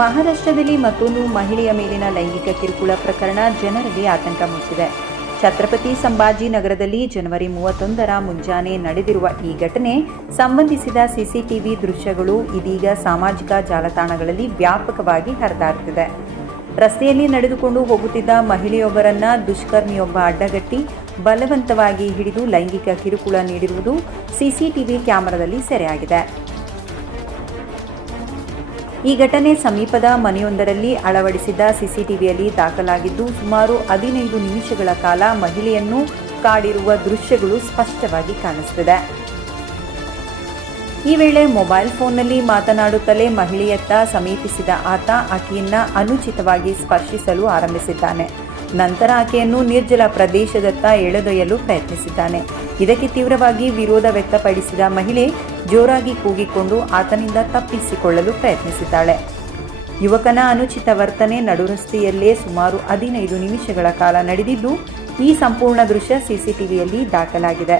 ಮಹಾರಾಷ್ಟ್ರದಲ್ಲಿ ಮತ್ತೊಂದು ಮಹಿಳೆಯ ಮೇಲಿನ ಲೈಂಗಿಕ ಕಿರುಕುಳ ಪ್ರಕರಣ ಜನರಲ್ಲಿ ಆತಂಕ ಮೂಡಿಸಿದೆ. ಛತ್ರಪತಿ ಸಂಭಾಜಿ ನಗರದಲ್ಲಿ ಜನವರಿ 31ರ ಮುಂಜಾನೆ ನಡೆದಿರುವ ಈ ಘಟನೆ ಸಂಬಂಧಿಸಿದ ಸಿಸಿಟಿವಿ ದೃಶ್ಯಗಳು ಇದೀಗ ಸಾಮಾಜಿಕ ಜಾಲತಾಣಗಳಲ್ಲಿ ವ್ಯಾಪಕವಾಗಿ ಹರಿದಾಡುತ್ತಿದೆ. ರಸ್ತೆಯಲ್ಲಿ ನಡೆದುಕೊಂಡು ಹೋಗುತ್ತಿದ್ದ ಮಹಿಳೆಯೊಬ್ಬರನ್ನ ದುಷ್ಕರ್ಮಿಯೊಬ್ಬ ಅಡ್ಡಗಟ್ಟಿ ಬಲವಂತವಾಗಿ ಹಿಡಿದು ಲೈಂಗಿಕ ಕಿರುಕುಳ ನೀಡಿರುವುದು ಸಿಸಿಟಿವಿ ಕ್ಯಾಮೆರಾದಲ್ಲಿ ಸೆರೆಯಾಗಿದೆ. ಈ ಘಟನೆ ಸಮೀಪದ ಮನೆಯೊಂದರಲ್ಲಿ ಅಳವಡಿಸಿದ್ದ ಸಿಸಿಟಿವಿಯಲ್ಲಿ ದಾಖಲಾಗಿದ್ದು, ಸುಮಾರು 15 ನಿಮಿಷಗಳ ಕಾಲ ಮಹಿಳೆಯನ್ನು ಕಾಡಿರುವ ದೃಶ್ಯಗಳು ಸ್ಪಷ್ಟವಾಗಿ ಕಾಣಿಸುತ್ತಿದೆ. ಈ ವೇಳೆ ಮೊಬೈಲ್ ಫೋನ್ನಲ್ಲಿ ಮಾತನಾಡುತ್ತಲೇ ಮಹಿಳೆಯತ್ತ ಸಮೀಪಿಸಿದ ಆತ ಆಕೆಯನ್ನ ಅನುಚಿತವಾಗಿ ಸ್ಪರ್ಶಿಸಲು ಆರಂಭಿಸಿದ್ದಾನೆ. ನಂತರ ಆಕೆಯನ್ನು ನಿರ್ಜಲ ಪ್ರದೇಶದತ್ತ ಎಳೆದೊಯ್ಯಲು ಪ್ರಯತ್ನಿಸಿದ್ದಾನೆ. ಇದಕ್ಕೆ ತೀವ್ರವಾಗಿ ವಿರೋಧ ವ್ಯಕ್ತಪಡಿಸಿದ ಮಹಿಳೆ ಜೋರಾಗಿ ಕೂಗಿಕೊಂಡು ಆತನಿಂದ ತಪ್ಪಿಸಿಕೊಳ್ಳಲು ಪ್ರಯತ್ನಿಸಿದ್ದಾಳೆ. ಯುವಕನ ಅನುಚಿತ ವರ್ತನೆ ನಡುರಸ್ತೆಯಲ್ಲೇ ಸುಮಾರು 15 ನಿಮಿಷಗಳ ಕಾಲ ನಡೆದಿದ್ದು, ಈ ಸಂಪೂರ್ಣ ದೃಶ್ಯ ಸಿಸಿಟಿವಿಯಲ್ಲಿ ದಾಖಲಾಗಿದೆ.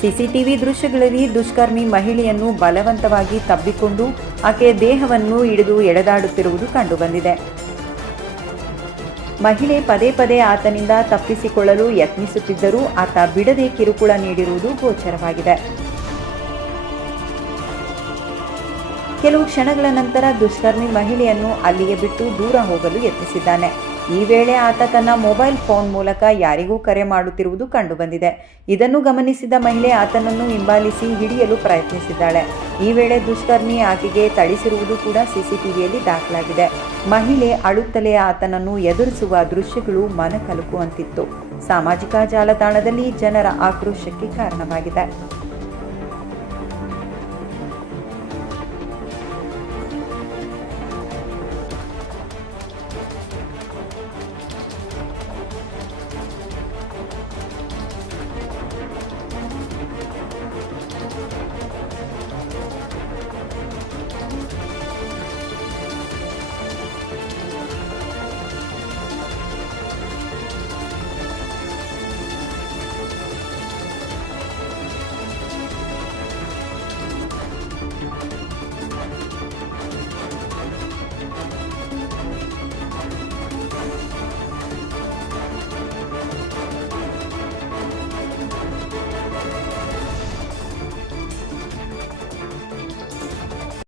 ಸಿಸಿಟಿವಿ ದೃಶ್ಯಗಳಲ್ಲಿ ದುಷ್ಕರ್ಮಿ ಮಹಿಳೆಯನ್ನು ಬಲವಂತವಾಗಿ ತಬ್ಬಿಕೊಂಡು ಆಕೆಯ ದೇಹವನ್ನು ಹಿಡಿದು ಎಳೆದಾಡುತ್ತಿರುವುದು ಕಂಡುಬಂದಿದೆ. ಮಹಿಳೆ ಪದೇ ಪದೇ ಆತನಿಂದ ತಪ್ಪಿಸಿಕೊಳ್ಳಲು ಯತ್ನಿಸುತ್ತಿದ್ದರೂ ಆತ ಬಿಡದೆ ಕಿರುಕುಳ ನೀಡಿರುವುದು ಗೋಚರವಾಗಿದೆ. ಕೆಲವು ಕ್ಷಣಗಳ ನಂತರ ದುಷ್ಕರ್ಮಿ ಮಹಿಳೆಯನ್ನು ಅಲ್ಲಿಗೆ ಬಿಟ್ಟು ದೂರ ಹೋಗಲು ಯತ್ನಿಸಿದ್ದಾನೆ. ಈ ವೇಳೆ ಆತ ತನ್ನ ಮೊಬೈಲ್ ಫೋನ್ ಮೂಲಕ ಯಾರಿಗೂ ಕರೆ ಮಾಡುತ್ತಿರುವುದು ಕಂಡುಬಂದಿದೆ. ಇದನ್ನು ಗಮನಿಸಿದ ಮಹಿಳೆ ಆತನನ್ನು ಹಿಂಬಾಲಿಸಿ ಹಿಡಿಯಲು ಪ್ರಯತ್ನಿಸಿದ್ದಾಳೆ. ಈ ವೇಳೆ ದುಷ್ಕರ್ಮಿ ಆಕೆಗೆ ಥಳಿಸಿರುವುದು ಕೂಡ ಸಿಸಿಟಿವಿಯಲ್ಲಿ ದಾಖಲಾಗಿದೆ. ಮಹಿಳೆ ಅಳುತ್ತಲೇ ಆತನನ್ನು ಎದುರಿಸುವ ದೃಶ್ಯಗಳು ಮನಕಲುಕುವಂತಿತ್ತು. ಸಾಮಾಜಿಕ ಜಾಲತಾಣದಲ್ಲಿ ಜನರ ಆಕ್ರೋಶಕ್ಕೆ ಕಾರಣವಾಗಿದೆ.